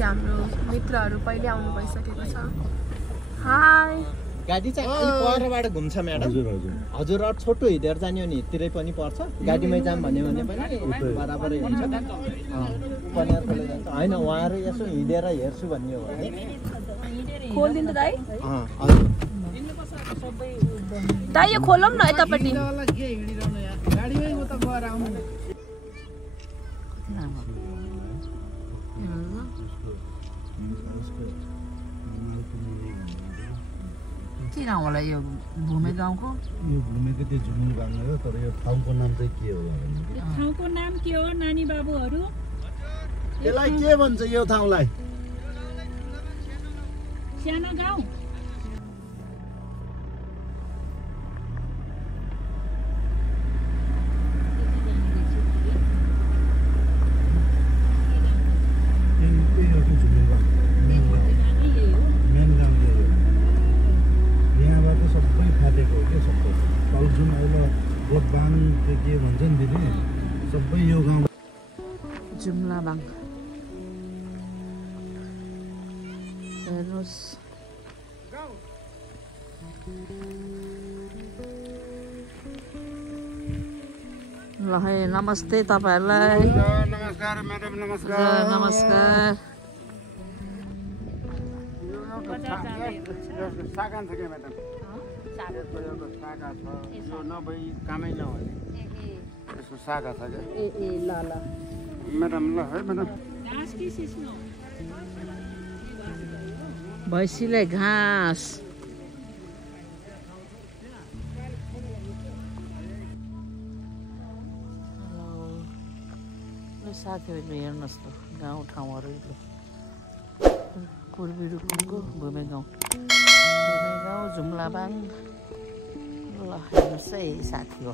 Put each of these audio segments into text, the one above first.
भनेपछि हाम्रो मित्रहरू पहिले आउनु भइसकेको छ। हाय गाडी चाहिँ अलि परबाट घुम्छ म्याडम। हजुर छोटो हिँडेर जाने हो नि यतिरै पनि पर्छ। गाडीमै जाम भन्यो भने पनि बराबरै हुन्छ। कन्यारकोले जान्छ हैन उहाँहरु यसो हिँडेर हेर्छु भन्ने हो भने खोल्दिन त दाइ। हजुर दाइ यो खोलौँ न यतापट्टि। गाडीमै उता गएर आउनु। के गाउँ होला यो भूमे गाउँको? यो भूमेको त्यो जुम्नु गाउँ हो तर यो ठाउँको नाम चाहिँ के हो? ठाउँको नाम के हो नानी बाबुहरू? यसलाई के भन्छ यो ठाउँलाई? सानो गाउँ। के भन्छ नि दिदी सबै यो गाउँ जुम्लाबाङ हेर्नुहोस्। ल है नमस्ते तपाईँहरूलाई। नमस्कार म्याडम। नमस्कार नमस्कार। सागान छ क्या म्याडम? शाखा छ यो नभई कामै नहुने यसको शाखा छ क्या? ल ल म्याडम ल है म्याडम। भैँसीलाई घाँस साथीहरू हेर्नुहोस् त गाउँ ठाउँहरू पूर्वी रुकुमको भूमे गाउँ जुम्लाबाङ। ल हेर्नुहोस् है साथी हो।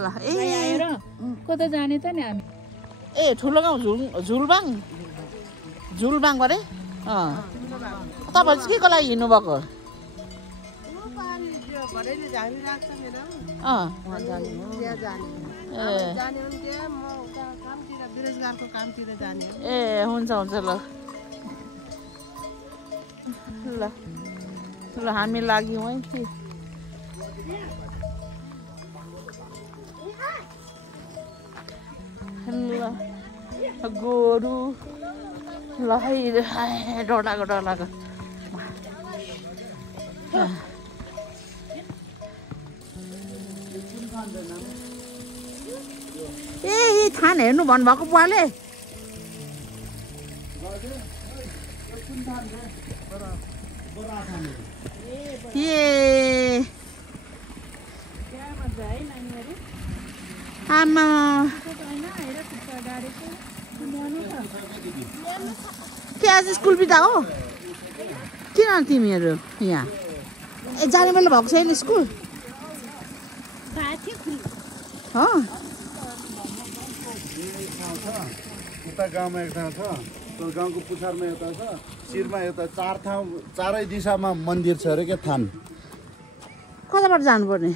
ल ए कता जाने त नि हामी? ए ठुलो गाउँ झुलबाङ अरे। तपाईँ चाहिँ के को लागि हिँड्नुभएको? ए हुन्छ ल ल ल हामी लाग्यौँ है कि ल गोरु ल है डर लाग्यो। ए थान हेर्नु भन्नुभएको बुवाले? ए आमा के आज स्कुल बिदा हो? किन तिमीहरू यहाँ ए जाने बेला भएको छैन स्कुल? उता गाउँमा एक ठाउँ छ त्यो गाउँको पुछारमा एउटा छ शिरमा एउटा चारै दिशामा मन्दिर छ अरे क्या थान। कताबाट जानुपर्ने?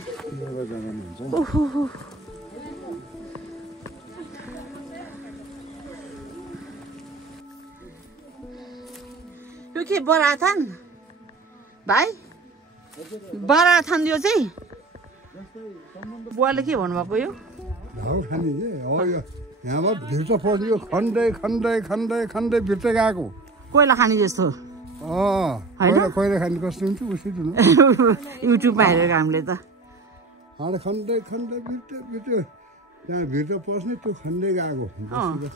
यो के बराथान भाइ? बराथान यो चाहिँ बुवाले के भन्नुभएको? यो यहाँबाट भित्र पर्ने यो खन्दै खन्दै खन्दै खन्दै भित्र गएको कोइला खानी जस्तो। कोइला खाने कस्तो हुन्छ उसी युट्युबमा हेरेको हामीले त। खन्दै खन्दै भित्र त्यहाँ भित्र पस्ने त्यो खन्दै गएको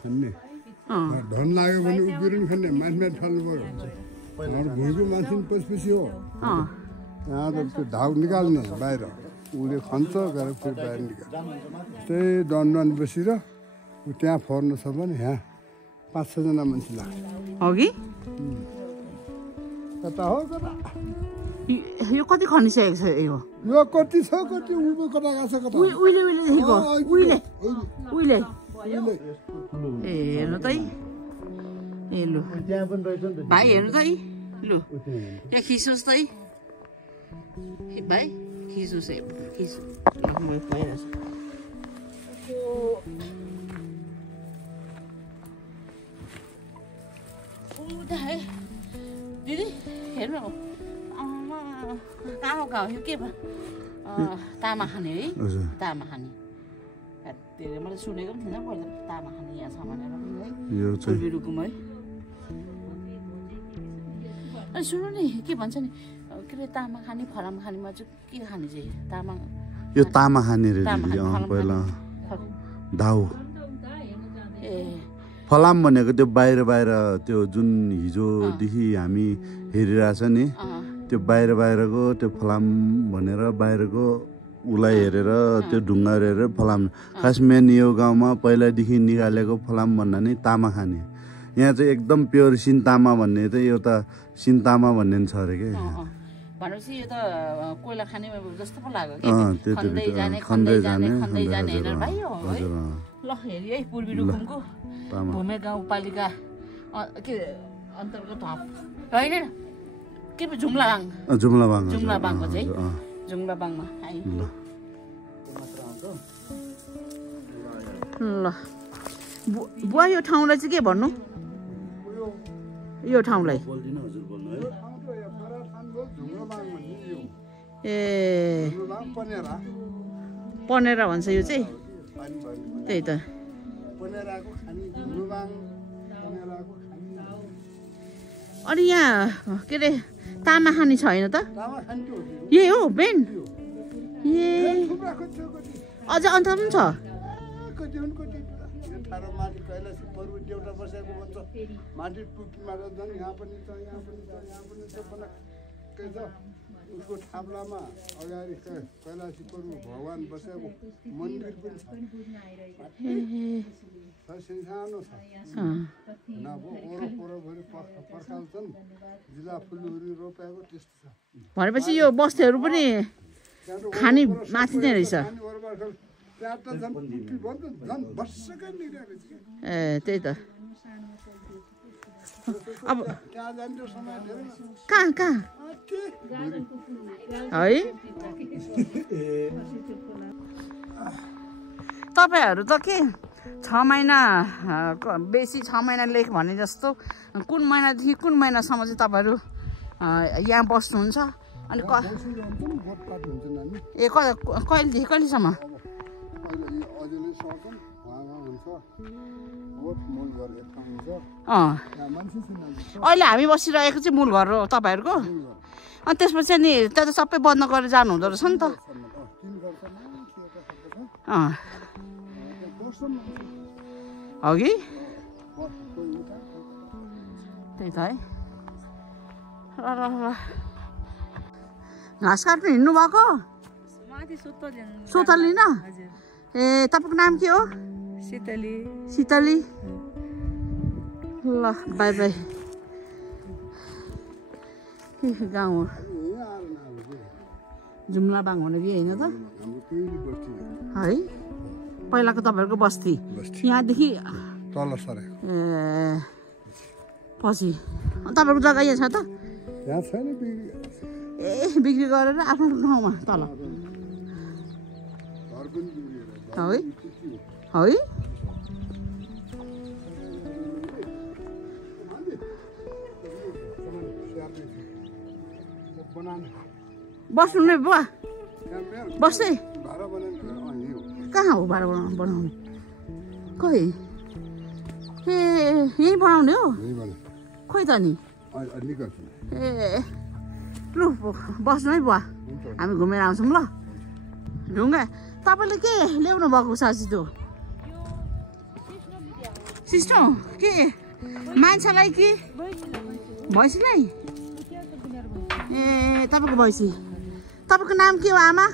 खन्ने धन लाग्यो भने उभिएर पनि खन्ने मान्छे ठल्नु पऱ्यो। भुइँको मान्छे पछि हो यहाँ त त्यो धाउ निकाल्ने बाहिर उसले खन्छ गएर फेरि बाहिर निकाल्छ। त्यही दन बसेर त्यहाँ फोर्नु छ भने यहाँ 5-6 जना मान्छे लाग्छ अघि। कता हो कता यो कति खनिसकेको छ? यो कति छ कति उल्टो कता गएको छ कता उहिले ए हेर्नु त ए लु भाइ हेर्नु त लु यहाँ खिचोस् त भाइ खिच्नु चाहिँ खिच्नु भइरहेछ है दिदी हेर्नु कहाँ यो के भयो तामा खाने है तामा खाने धेरै मैले सुनेको पनि थिएन पहिला तामा खाने यहाँ छ भनेर पनि है यो चाहिँ रुकुम है अनि सुन्नु नि के भन्छ नि के अरे तामा खाने फलाम खानेमा चाहिँ के खाने चाहिँ तामा यो तामा खाने रे पहिला दाउ ए फलाम भनेको त्यो बाहिर बाहिर त्यो जुन हिजोदेखि हामी हेरिरहेछ नि त्यो बाहिर बाहिरको त्यो फलाम भनेर बाहिरको उसलाई हेरेर त्यो ढुङ्गा हेरेर फलाम खास मेन यो गाउँमा पहिलादेखि निकालेको फलाम भन्दा नि तामा खाने यहाँ चाहिँ एकदम प्योर सिन्तामा भन्ने चाहिँ एउटा सिन्तामा भन्ने छ अरे के भनेपछि यो त कोइला खाने जस्तो पो लाग्यो कि खन्दै जाने हेरेर भाइ हो है ल हेरि है पूर्वी रुकुमको भूमे गाउँपालिका के अन्तर्गत होइन के पो जुम्लाबाङ जुम्लाबाङको चाहिँ जुम्लाबाङमा आइ ल बुवा यो ठाउँलाई चाहिँ के भन्नु यो ठाउँलाई ए पनेरा भन्छ यो चाहिँ त्यही त अनि यहाँ के अरे तामा खाने छैन त यही हो बेन ए अझ अन्त पनि छ माथि टुकीबाट झन् यहाँ पनि छ यहाँ पनि छ यहाँ पनि छ बनाएकै छ उसको थाप्लामा अगाडि कैलाशी प्रभु भगवान बसेको मन्दिर पनि छ सानो छ नभए वरपरभरि पर्खाल्छन् जिल्ला फुलहरू रोपेको त्यस्तो छ भनेपछि यो बस्तीहरू पनि खाने माथि नै रहेछ ए त्यही त अब कहाँ है तपाईँहरू त के 6 महिना बेसी 6 महिना लेख भने जस्तो कुन महिनादेखि कुन महिनासम्म चाहिँ तपाईँहरू यहाँ बस्नुहुन्छ अनि ए कहिलेदेखि कहिलेसम्म अहिले हामी बसिरहेको चाहिँ मूल घर हो तपाईँहरूको अनि त्यसपछि नि त्यो त सबै बन्द गरेर जानु हुँदो रहेछ नि त अघि त्यही त है घाँस काट्नु हिँड्नु भएको सोतली न ए तपाईँको नाम के हो शीतली ल बाई बाई गाउँ हो जुम्लाबाङ भनेको होइन त है पहिलाको तपाईँहरूको बस्ती यहाँदेखि तल सरेको ए पछि तपाईँहरूको जग्गा यहाँ छ त ए बिक्री गरेर आफ्नो ठाउँमा तल है बस्नु नै बुवा बस्दै कहाँ हो भाडा बनाउने खोइ ए यहीँ बनाउने हो खोइ त नि ए लु बस्नु है बुवा हामी घुमेर आउँछौँ ल ढुङ्गा तपाईँले के ल्याउनु भएको साँच्ची त्यो सिस्टो के मान्छेलाई कि भैँसीलाई ए तपाईँको भैँसी तपाईँको नाम के हो आमा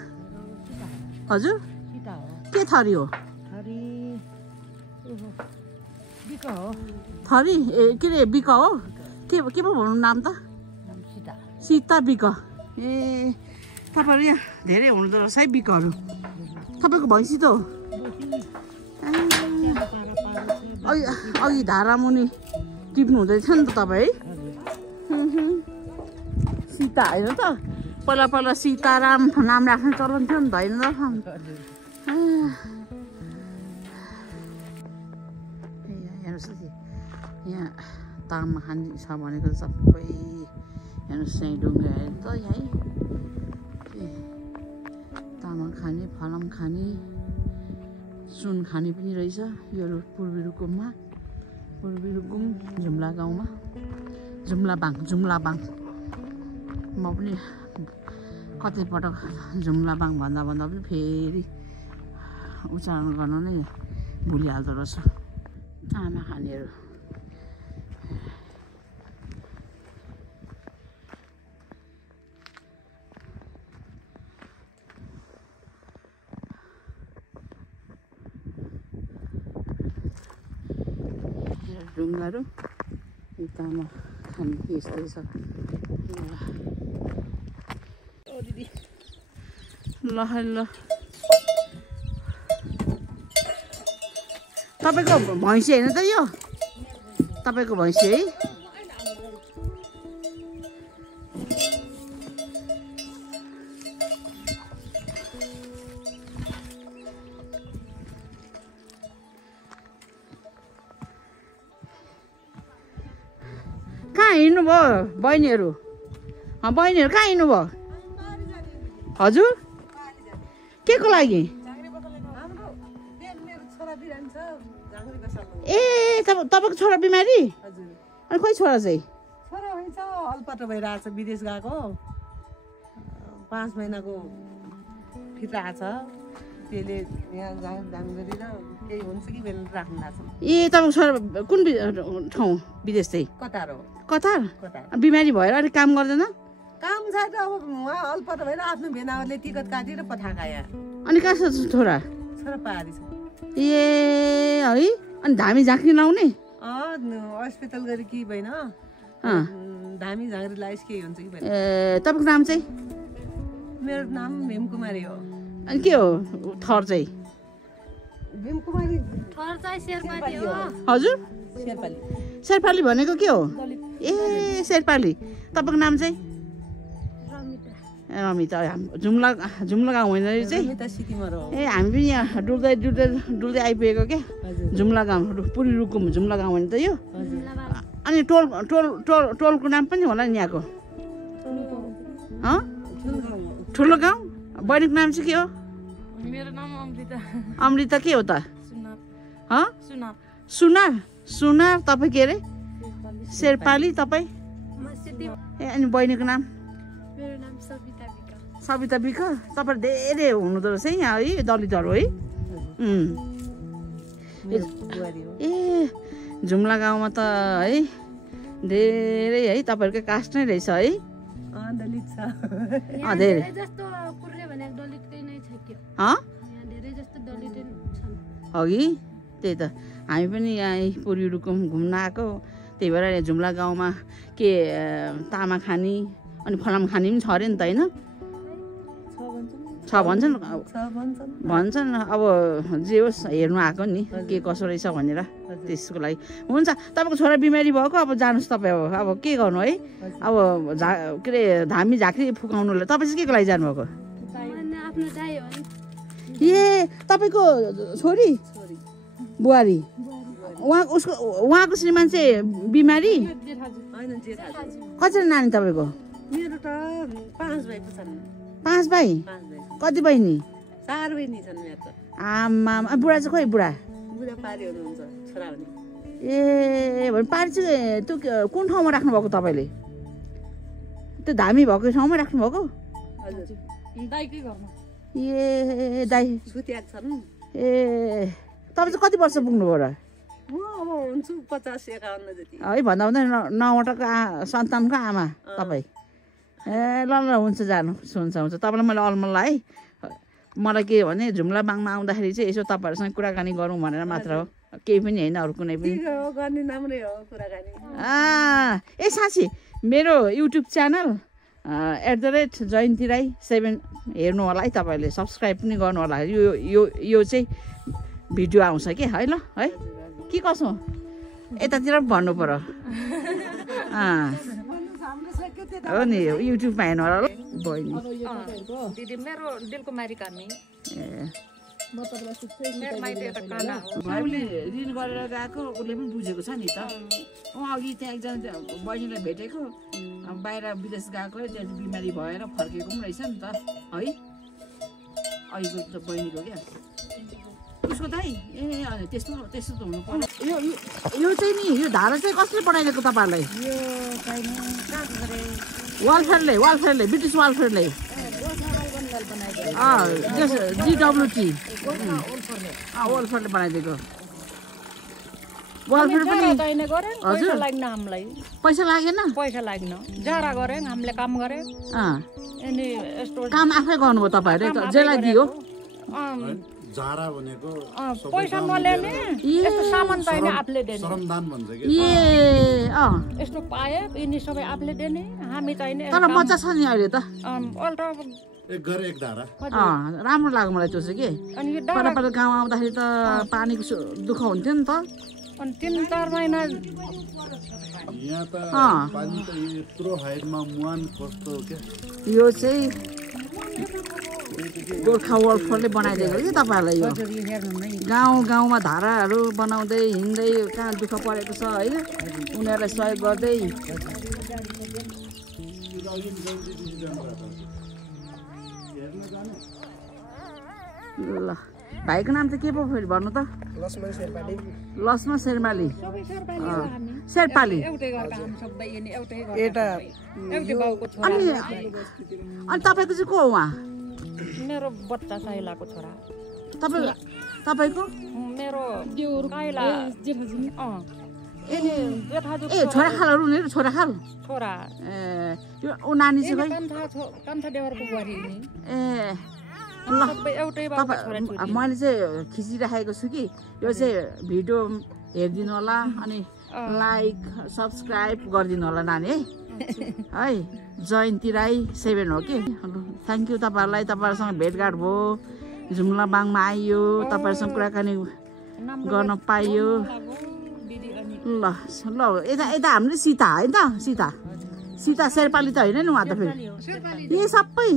हजुर के थरी हो थरी ए के अरे बिक हो के पो भन्नु नाम त सीता बिक ए तपाईँहरू यहाँ धेरै हुनुहुँदो रहेछ है बिकहरू तपाईँको भैँसी त हो अघि धारा मुनि टिप्नु हुँदैछ नि त तपाईँ है सीता होइन त पहिला पहिला सीताराम नाम राख्ने चलन थियो नि त होइन र हेर्नुहोस् यहाँ तामा खाने छ भनेको सबै हेर्नुहोस् चाहिँ ढुङ्गा हेर्नु त है तामा खाने फलाम खाने सुन खाने पनि रहेछ यो पूर्वी रुकुममा पूर्वी रुकुम जुम्ला गाउँमा जुम्लाबाङ म पनि कतैपटक जुम्लाबाङ भन्दा पनि फेरि उच्चारण गर्न नै भुलिहाल्दो रहेछ तामा खानेहरू ढुङ्गाहरू तामा खाने यस्तै छ ल ल तपाईँको भैँसी होइन त यो तपाईँको भैँसी है कहाँ हिँड्नुभयो बहिनीहरू बहिनीहरू कहाँ हिँड्नुभयो हजुर के को लागि ए तपाईँको छोरा बिमारी अनि खोइ छोरा चाहिँ छोरा हुन्छ अल्पटो भइरहेछ विदेश गएको 5 महिनाको फिर्ता आछ त्यसले यहाँ जाम गरेर केही हुन्छ कि भनेर राख्नु भएको छ ए तपाईँको छोरा कुन ठाउँ विदेश चाहिँ कतार हो कतार बिमारी भएर अलिक काम गर्दैन काम छ त अब उहाँ अल्पटो भएर आफ्नो भेनावरले टिकट काटेर पठाएका यहाँ अनि कहाँ छ छोरा छोरा पारी छ ए है अनि धामी झाँक्री लाउने अस्पताल गरी कि भएन धामी झाँक्री लाइस के हुन्छ कि भएन ए तपाईँको नाम चाहिँ मेरो नाम भीमकुमारी हो अनि के हो थर चाहिँ भीमकुमारी थर चाहिँ शेर्पाली हो हजुर शेर्पाली शेर्पाली भनेको के हो ए शेर्पाली तपाईँको नाम चाहिँ रमिता जुम्ला गाउँ होइन यो चाहिँ ए हामी पनि यहाँ डुल्दै आइपुगेको क्या जुम्ला गाउँ पुरी रुकुम जुम्ला गाउँ होइन त यो अनि टोलको नाम पनि होला नि यहाँको ठुलो गाउँ बहिनीको नाम चाहिँ के हो मेरो नाम अमृता के हो त सुनार तपाईँ के अरे शेर्पाली तपाईँ ए अनि बहिनीको नाम मेरो नाम सविता बिक तपाईँ धेरै हुनुहुँदो रहेछ है यहाँ है दलितहरू है ए जुम्ला गाउँमा त है धेरै है तपाईँहरूकै कास्ट नै रहेछ है दलित छ धेरै जस्तो पुर्रे भनेको दलितकै नै छ के धेरै जस्तो दलित छन् अघि त्यही त हामी पनि यहाँ पुरी रुकुम घुम्न आएको त्यही भएर जुम्ला गाउँमा के तामा खानी अनि फलाम खानी पनि छ अरे नि त होइन छ भन्छन् अब जे होस् हेर्नु आएको नि के कसो रहेछ भनेर त्यसको लागि हुन्छ तपाईँको छोरा बिमारी भएको अब जानुहोस् तपाईँ अब के गर्नु है अब के अरे धामी झाँक्री फुकाउनुलाई तपाईँ चाहिँ के को लागि जानुभएको ए तपाईँको छोरी बुहारी उहाँको श्रीमान चाहिँ बिमारी कतिजना नानी तपाईँको मेरो त 5 भाइ छन् 5 भाइ कति बहिनी 4 बहिनी छन् मेरो त आमा बुढा चाहिँ खोइ बुढा पारी हुनुहुन्छ छोरा हुने ए भने पारी चाहिँ त्यो कुन ठाउँमा राख्नुभएको तपाईँले त्यो धामी भएको ठाउँमा राख्नुभएको दाइकै घरमा ए दाइ छुत्या छन् ए तपाईँ चाहिँ कति वर्ष पुग्नुभयो र म अब हुन्छु 50-51 जति है भन्दा भन्दा 9वटाको सन्तानको आमा तपाईँ ए ल हुन्छ जानु हुन्छ तपाईँलाई मैले अलमल्ला है मलाई के भने जुम्ला बाङमा आउँदाखेरि चाहिँ यसो तपाईँहरूसँग कुराकानी गरौँ भनेर मात्र हो केही पनि होइन अरू कुनै पनि ए साँच्ची मेरो युट्युब च्यानल @जयन्ती राई 7 हेर्नु होला है तपाईँहरूले सब्सक्राइब पनि गर्नु होला यो चाहिँ भिडियो आउँछ कि है ल है के कसो यतातिर भन्नु पर्यो हो नि युट्युबमा हेर्नु होला बहिनी दिदी मेरो दिलकुमारी कामी ए मेरो माइती यता काना हो उसले ऋण गरेर गएको उसले पनि बुझेको छ नि त अघि त्यहाँ एकजना बहिनीलाई भेटेको बाहिर विदेश गएको त्यहाँ बिमारी भएर फर्केको पनि रहेछ नि त है अहिलेको बहिनीको क्या उसको दाइ ए त्यस्तो त्यस्तो त हुनु पर्यो यो चाहिँ नि यो धारा चाहिँ कसले बनाइदिएको तपाईँहरूलाई यो चाहिँ वालफेयरले ब्रिटिस वालफेयरले GWT वालफेयरले बनाइदिएको वालफेयर पनि चाहिने गरे पैसा लाग्न हामीलाई पैसा लागेन पैसा लाग्न जारा गरे हामीले काम गरे अनि यस्तो काम आफै गर्नुभयो तपाईँहरूले जेलाई दियो जारा भनेको पैसा नल्याने यस्तो सामान चाहिने आफूले दिने श्रमदान भन्छ के ए यस्तो पाए यिनी सबै आफूले दिने हामी चाहिने तर मजा छ नि अहिले त अल्टा एक घर एक धारा राम्रो लाग्यो मलाई त्यो चाहिँ के अनि यो पर पर गाउँ आउँदाखेरि त पानीको दुःख हुन्थ्यो नि त अनि 3-4 महिना यहाँ त पानी त यत्रो हाइटमा मुहान कस्तो के यो चाहिँ गोर्खा वालफेयरले बनाइदिएको कि तपाईँहरूलाई यो गाउँमा धाराहरू बनाउँदै हिँड्दै कहाँ दुःख परेको छ होइन उनीहरूलाई सहयोग गर्दै ल भाइको नाम चाहिँ के पो फेरि भन्नु त लक्ष्मण शेर्पाली शेर्पाली अनि तपाईँको चाहिँ को हो उहाँ मेरो बच्चा साइलाको छोरा तपाईँको मेरो साइला ए छोराखालहरू उनीहरू छोराखाल छोरा ए ऊ नानी चाहिँ खै कान्था देवरको बुहारी ए ल मैले चाहिँ खिचिराखेको छु कि यो चाहिँ भिडियो हेरिदिनु होला अनि लाइक सब्सक्राइब गरिदिनु होला नानी है जयन्ती राई 7 हो कि थ्याङ्क यू तपाईँहरूलाई तपाईँहरूसँग भेटघाट भयो जुम्लाबाङमा आइयो तपाईँहरूसँग कुराकानी गर्न पाइयो ल ल यता हाम्रो सीता होइन त सीता शेर्पाली त होइन नि उहाँ त फेरि ए सबै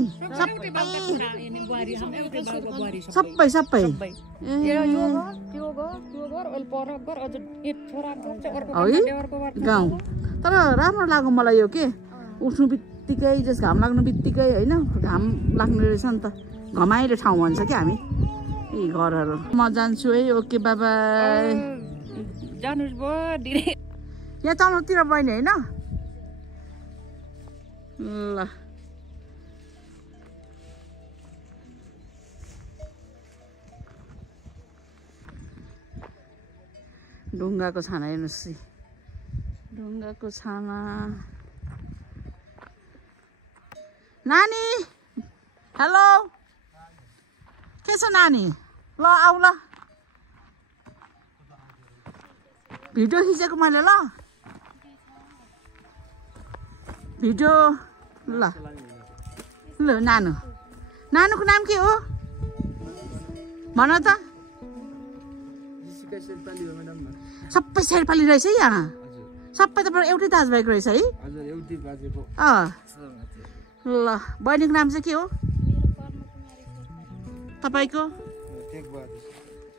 गाउँ तर राम्रो लाग्यो मलाई यो के उठ्नु बित्तिकै जस घाम लाग्नु बित्तिकै होइन घाम लाग्ने रहेछ नि त घमाइलो ठाउँ भन्छ क्या हामी यी घरहरू म जान्छु है ओके बाबा यहाँ तलतिर बहिनी होइन ल ढुङ्गाको छाना हेर्नुहोस् ढुङ्गाको छाना नानी हेलो के छ नानी ल आऊ ल भिडियो खिचेको मैले ल भिडियो ल ल नानुको नाम के हो भन त सबै शेर्पाली रहेछ है यहाँ सबै तपाईँ एउटै दाजुभाइको रहेछ है ल बहिनीको नाम चाहिँ के हो तपाईँको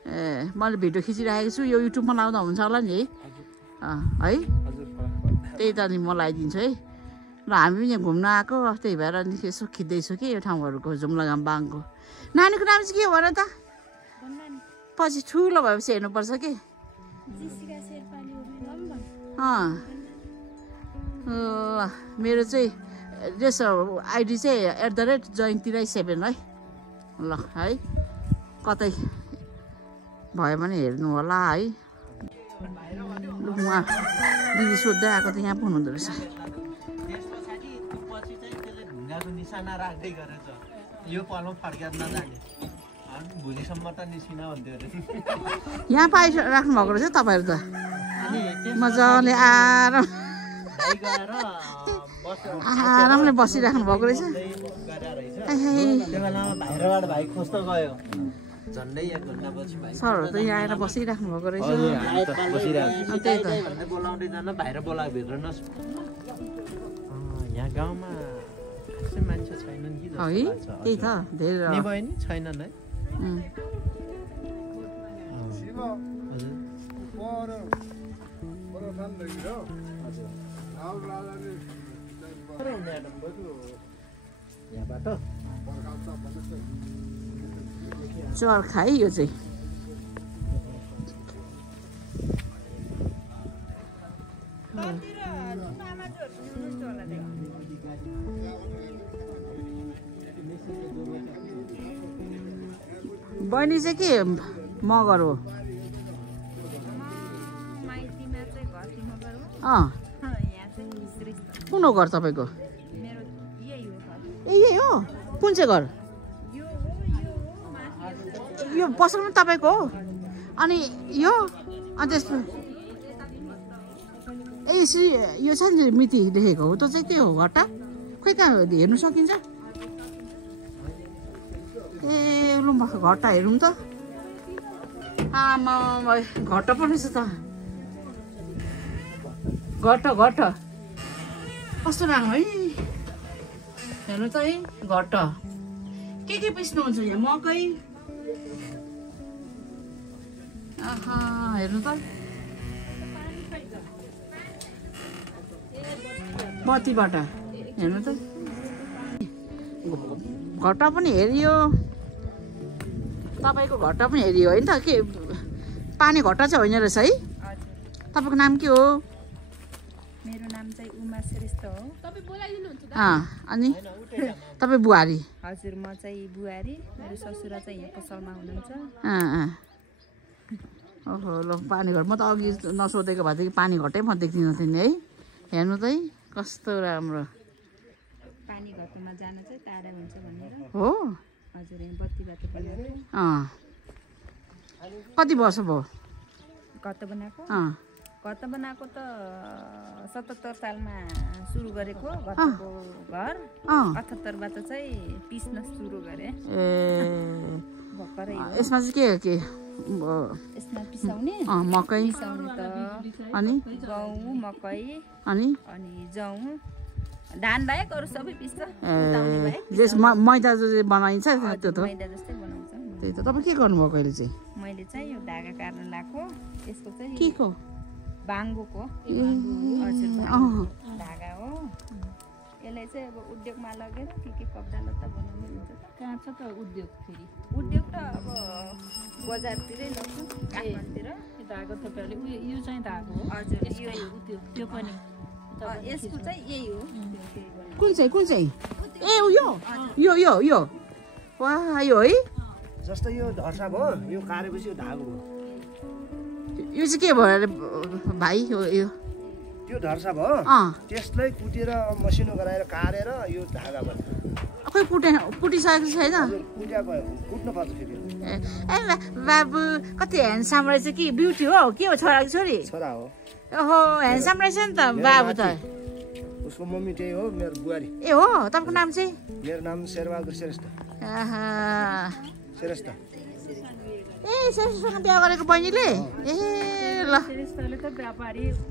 ए मैले भिडियो खिचिराखेको छु यो युट्युबमा लाउँदा हुन्छ होला नि है त्यही त नि म लगाइदिन्छु है र हामी पनि यहाँ घुम्न आएको त्यही भएर नि यसो खिच्दैछु कि यो ठाउँहरूको जुम्लागाम बाङको नानीको नाम चाहिँ के हो भन त पछि ठुलो भएपछि हेर्नुपर्छ कि ल मेरो चाहिँ जस आइडी चाहिँ @जयन्ती7 है ल है कतै भयो भने हेर्नु होला है उहाँ दिदी सोध्दै आएको त यहाँ पो हुनुहुँदो रहेछ ढुङ्गाको निशाना राख्दै गरेछ यो पलमा फर्केर नजाने भोलिसम्म त निस्किन भन्थ्यो अरे यहाँ पाइराख्नु भएको रहेछ तपाईँहरू त मजाले आरामले बसिराख्नु भएको रहेछ त्यो बेलामा भाइरबाट भाइ खोज्न गयो झन्डै 1 घन्टापछि भाइ सरहरू त यहाँ आएर बसिराख्नु भएको रहेछ बसिरहेको त्यही त बोलाउँदै जान भाइर बोलाएको भित्र यहाँ गाउँमा खासै मान्छे छैनन् कि जस्तो है लाग्छ त्यही त धेरै नि बहिनी छैनन् है यहाँबाट चर्खा है यो चाहिँ बहिनी चाहिँ के मगर हो कुन हो घर तपाईँको ए यही हो कुन चाहिँ घर यो पसलमा तपाईँको हो अनि यो अनि त्यसमा ए यो छ नि मिति देखेको हो त चाहिँ त्यो हो घट्टा खोइ कहाँ हेर्नु सकिन्छ ए लु घट्टा हेरौँ त आमा घट्टा पनि छ त घट्ट कस्तो राम्रो है हेर्नु त है घट्ट के पिस्नुहुन्छ यहाँ मकै आहा हेर्नु त बत्तीबाट हेर्नु त घट्टा पनि हेरियो तपाईँको घट्टा पनि हेरियो होइन त के पानी घट्टा चाहिँ होइन रहेछ है तपाईँको नाम के हो मेरो नाम चाहिँ उमा श्रेष्ठ हो अनि तपाईँ बुहारी हजुर म चाहिँ बुहारी मेरो ससुरा चाहिँ यहाँ पसलमा हुनुहुन्छ ओहो ल पानी घट म त अघि नसोधेको भएदेखि पानी घटै म देख्दिनँ थिएँ नि है हेर्नु त है कस्तो राम्रो पानी घटमा जान चाहिँ टाढा हुन्छ भनेर हो हजुर यहाँ बत्तीबाट बनाएको कति वर्ष भयो घट बनाएको त 77 सालमा सुरु गरेको घरको घर 78बाट चाहिँ पिस्न सुरु गरे भर्खरै यसमा चाहिँ के यसमा पिसाउने मकै त अनि गहुँ मकै अनि जौँ धान बाहेक अरू सबै पिस्छ मैदा बनाइन्छ त्यो त मैदा जस्तै बनाउँछ त्यही त तपाईँ के गर्नुभएको अहिले चाहिँ मैले चाहिँ यो धागा काट्न लाग्यो यसको चाहिँ के को बाङ्गोको हजुर धागा हो यसलाई चाहिँ अब उद्योगमा लगेर के कपडा लत्ता बनाउने हुन्छ कहाँ छ त उद्योग फेरि उद्योग त अब बजारतिरै लग्छु काठमाडौँतिर धागो तपाईँहरूले यो चाहिँ धागो हो हजुर त्यो पनि यसको चाहिँ यही हो कुन चाहिँ ए यो वाह यो है जस्तो यो धर्सा भयो यो कारेपछि यो धागो भयो यो चाहिँ के भयो अरे भाइ यो त्यो धर्सा भयो त्यसलाई कुटेर मसिनो गराएर कारेर यो धागा बन्छ खै कुटिसकेको छैन कुट्नु पर्छ फेरि ए बाबु कति ह्यान्डसम रहेछ कि ब्युटी हो के हो छोरा कि छोरी छोरा हो ओहो ह्यान्डसम रहेछ नि त बाबु त उसको मम्मी त्यही हो मेरो बुहारी ए हो तपाईँको नाम चाहिँ मेरो नाम शेरबहादुर श्रेष्ठ श्रेष्ठ ए श्रेष्ठसँग बिहा गरेको बहिनीले ए ल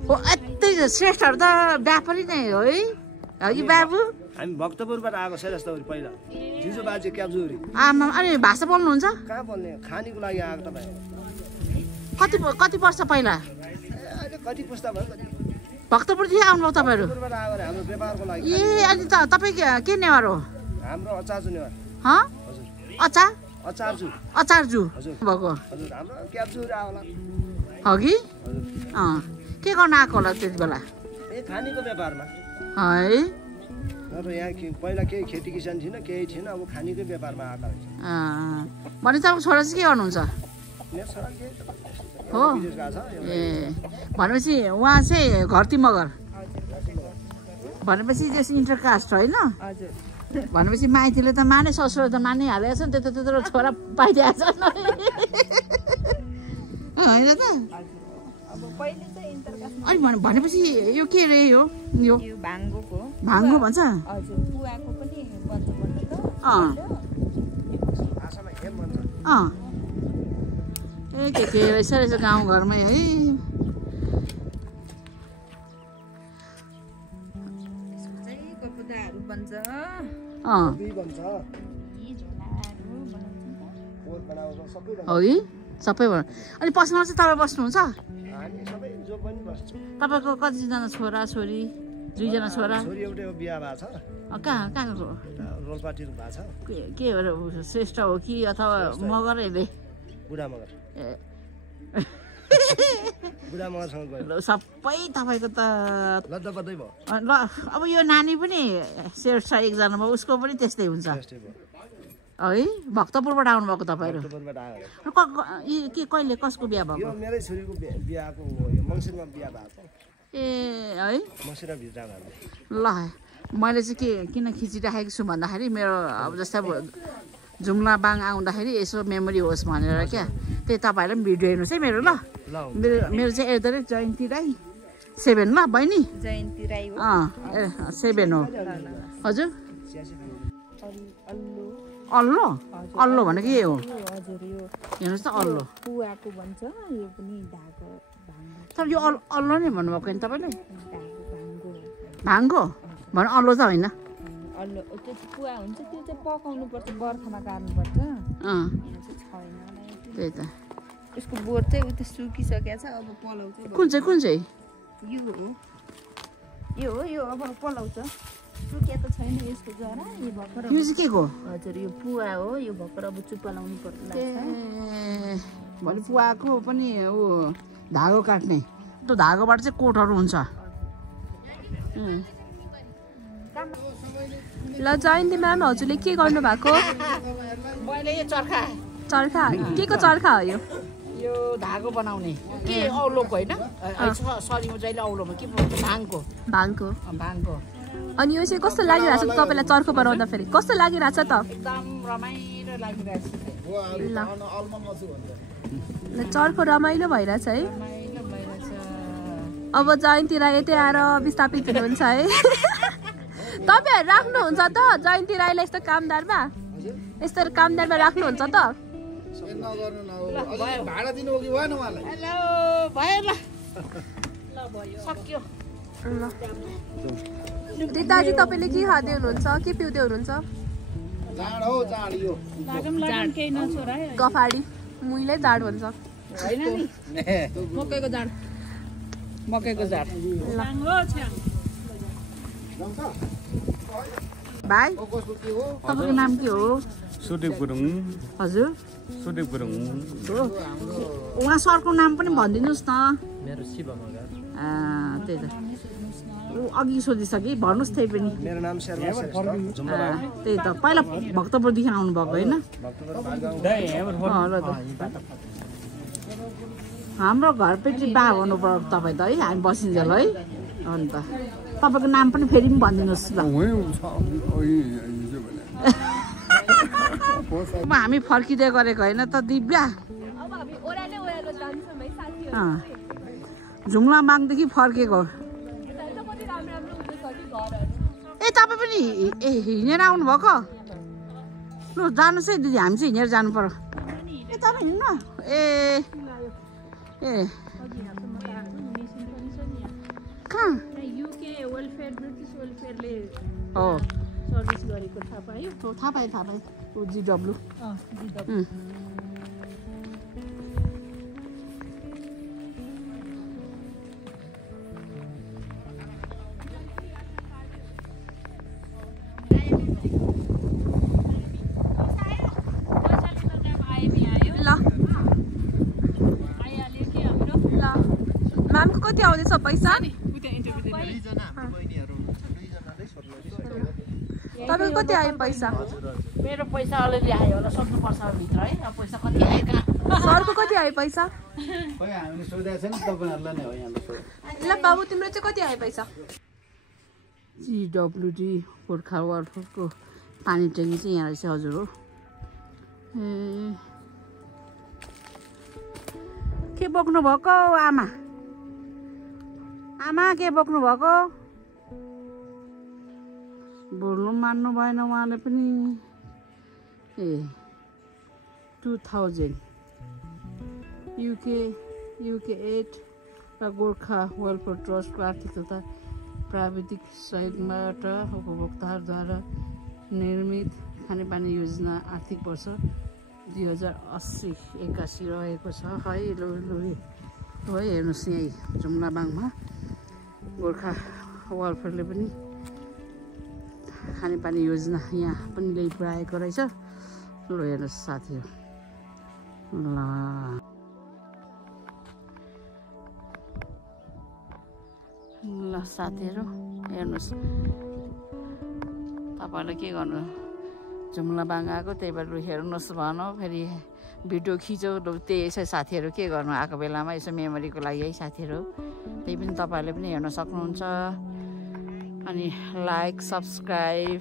हो यतै श्रेष्ठहरू त व्यापारी नै हो है कि बाबु हामी भक्तपुरबाट आएको श्रेष्ठहरू पहिला जिजु बाजे क्याब्जुरी आमा अनि भाषा बोल्नुहुन्छ कहाँ बोल्ने खानीको लागि आएको तपाईँ कति वर्ष पहिला कति पुस्ता भयो भक्तपुरदेखि आउनुभयो तपाईँहरू हाम्रो व्यापारको लागि ए अनि त तपाईँ के नेवार हो हाम्रो अचारजु नेवार अचारजु भएको हजुर हाम्रो क्याब्जुरी आउला हो कि के गर्न आएको होला त्यति बेला ए खानीको व्यापारमा है नत्र यहाँ पहिला केही खेती किसान थिएन केही थिएन अब खानीकै व्यापारमा आएको भने तपाईँको छोरा चाहिँ के गर्नुहुन्छ हो ए भनेपछि उहाँ चाहिँ घरती मगर भनेपछि त्यस इन्टरकास्ट होइन भनेपछि माइतीले त माने ससुराले त मानिहालेको छ नि त्यत्रो छोरा पाइदिएको छ होइन त अनि भनेपछि यो के रे यो भाङ्गो भन्छ ए के रहेछ गाउँघरमै है बन्छ दुई बन्छ यी झोलाहरू बनाउँछ नि त बोल बनाउँछ सबै हो कि सबै अनि पसलमा चाहिँ तपाईँ बस्नुहुन्छ हामी सबै जो पनि बस्छ तपाईँको कतिजना छोरा छोरी 2 जना छोरा छोरी एउटै बिहा भएको छ कहाँको रोलपाटीको भएको छ के हो श्रेष्ठ हो कि अथवा मगर हेर्दै बुढा मगर बुढा मगरसँग गयो सबै तपाईँको त लद्दापद्दै भयो ल अब यो नानी पनि श्रेष्ठ एकजना भयो उसको पनि त्यस्तै हुन्छ त्यस्तै भयो है भक्तपुरबाट आउनुभएको तपाईँहरू भक्तपुरबाट आयो के कहिले कसको बिहा यो भएको मेरै छोरीको बिहाको हो यो मङ्सिरमा बिहा भएको ए है मङ्सिरमा भित्र आएको ल मैले चाहिँ के किन खिचिराखेको छु भन्दाखेरि मेरो अब जस्तै अब जुम्ला बाङ आउँदाखेरि यसो मेमोरी होस् भनेर क्या त्यही तपाईँहरूले पनि भिडियो हेर्नुहोस् है मेरो ल मेरो चाहिँ @ जयन्ती राई 7 ल बहिनी जयन्ती राई हो 7 हो हजुर अल्लो अल्लो भनेको के हो हजुर यो हेर्नुहोस् त अल्लो पुवाको भन्छ यो पनि धागो भाङ्गो तर यो अल्लो नै भन्नुभएको नि तपाईँले भाङ्गो भाङ्गो भने अल्लो त होइन अल्लो त्यो चाहिँ पुवा हुन्छ त्यो चाहिँ पकाउनु पर्छ बर्खामा गाड्नुपर्छ यहाँ चाहिँ छैन त्यही त यसको बोट चाहिँ उता सुकिसकेको छ अब पलाउँछ कुन चाहिँ यो हो अब पलाउँछ सुकिया त छैन यसको जरा यो भर्खर यो चाहिँ के को हजुर यो पुवा हो यो भर्खर अब चुप्पा लाउनु पर्छ भने पुवाको पनि ऊ धागो काट्ने त्यो धागोबाट चाहिँ कोटहरू हुन्छ ल जयन्ती म्याम हजुरले के गर्नु भएको मैले यो चर्खा के को चर्खा हो यो धागो बनाउने के औलोको होइन सरी म जहिले औलोमा के भाङको भाङको अनि यो चाहिँ कस्तो लागिरहेछ तपाईँलाई चर्को बनाउँदाखेरि कस्तो लागिरहेछ त एकदम रमाइलो लागिरहेछ ल चर्को रमाइलो भइरहेछ है अब जयन्ती राई यतै आएर विस्थापित हुनुहुन्छ है तपाईँहरू राख्नुहुन्छ त जयन्ती राईलाई यस्तो कामदारमा राख्नुहुन्छ त दिदाजी तपाईँले के खाँदै हुनुहुन्छ के पिउँदै हुनुहुन्छ गफाडी मुइले जाड भन्छ मकैको जाड भाइ तपाईँको नाम के हो सुदेव गुरुङ हजुर सुदेव गुरुङ उहाँ सरको नाम पनि भनिदिनुहोस् न मेरो शिव मगर त्यही त ऊ अघि सोधिसके भन्नुहोस् त्यही पनि मेरो नाम शेर्मा त्यही त पहिला भक्तपुरदेखि आउनुभएको होइन हाम्रो घरपेटी बा हुनुपर्छ तपाईँ त है हामी बसिन्जेल है अन्त तपाईँको नाम पनि फेरि पनि भनिदिनुहोस् ल हामी फर्किँदै गरेको होइन त दिव्या जुम्ला बाङदेखि फर्केको ए तपाईँ पनि हिँडेर आउनुभएको लु जानुहोस् है दिदी हामी चाहिँ हिँडेर जानु पर्यो ए तपाईँ हिँड्नु ए कहाँ हो सर्भिस गरेको थाहा पायो थाहा पाएँ GW म्यामको कति आउँदैछ पैसा तपाईँको कति आयो पैसा मेरो पैसा अलिअलि आयो होला सोध्नुपर्छ भित्र है अब पैसा कति आयो सरको कति आयो पैसा ल बाबु तिम्रो चाहिँ कति आयो पैसा GWD गोर्खा वाटरको पानी ट्याङ्की चाहिँ यहाँ रहेछ हजुर हो के बोक्नु भएको आमा के बोक्नु भएको बोल्नु मान्नु भएन उहाँले पनि ए 2000 UK 8 र गोर्खा वेलफेयर ट्रस्टको आर्थिक तथा प्राविधिक सहयोगबाट उपभोक्ताहरूद्वारा निर्मित खानेपानी योजना आर्थिक वर्ष 2080-81 रहेको छ है। लु है हेर्नुहोस् यहीँ जुम्लाबाङमा गोर्खा वेलफेयरले पनि खानेपानी योजना यहाँ पनि ल्याइपुऱ्याएको रहेछ। लु हेर्नुहोस् साथीहरू, ल साथीहरू हेर्नुहोस्, तपाईँहरूले के गर्नु, जुम्लाबाङ आएको त्यही भएर हेर्नुहोस् भनौँ, फेरि भिडियो खिचौ, त्यही यसो साथीहरू के गर्नु आएको बेलामा यसो मेमोरीको लागि है साथीहरू। त्यही पनि तपाईँहरूले पनि हेर्न सक्नुहुन्छ। अनि लाइक सब्सक्राइब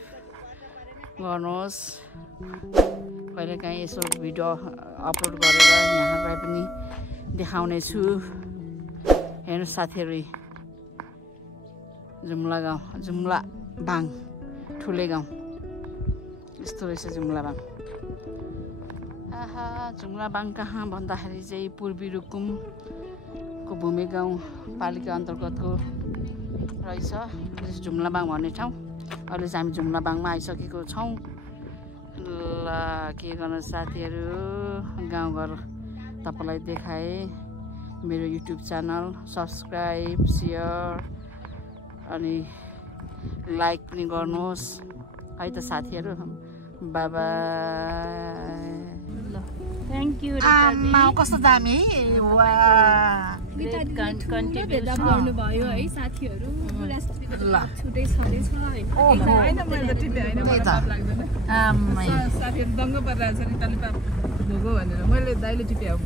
गर्नुहोस्। कहिलेकाहीँ यसो भिडियो अपलोड गरेर यहाँलाई पनि देखाउने छु। हेर्नुहोस् साथीहरू, जुम्ला गाउँ, जुम्लाबाङ ठुले गाउँ यस्तो रहेछ जुम्लाबाङ। आहा, जुम्लाबाङ कहाँ भन्दाखेरि चाहिँ पूर्वी रुकुमको भूमि गाउँपालिका अन्तर्गतको रहेछ जुम्लाबाङ भन्ने ठाउँ। अहिले चाहिँ हामी जुम्लाबाङमा आइसकेको छौँ। ल के गर्नु साथीहरू, गाउँघर तपाईँलाई देखाएँ। मेरो युट्युब च्यानल सब्सक्राइब, सेयर अनि लाइक पनि गर्नुहोस् है त साथीहरू। By by. थ्याङ्क यू कस्तो दामी गर्नुभयो है साथीहरू। छुट्टै छँदैछ साथीहरू दङ्ग परिरहेको छ नि, भोगो भनेर मैले दाइले टिप्याएँ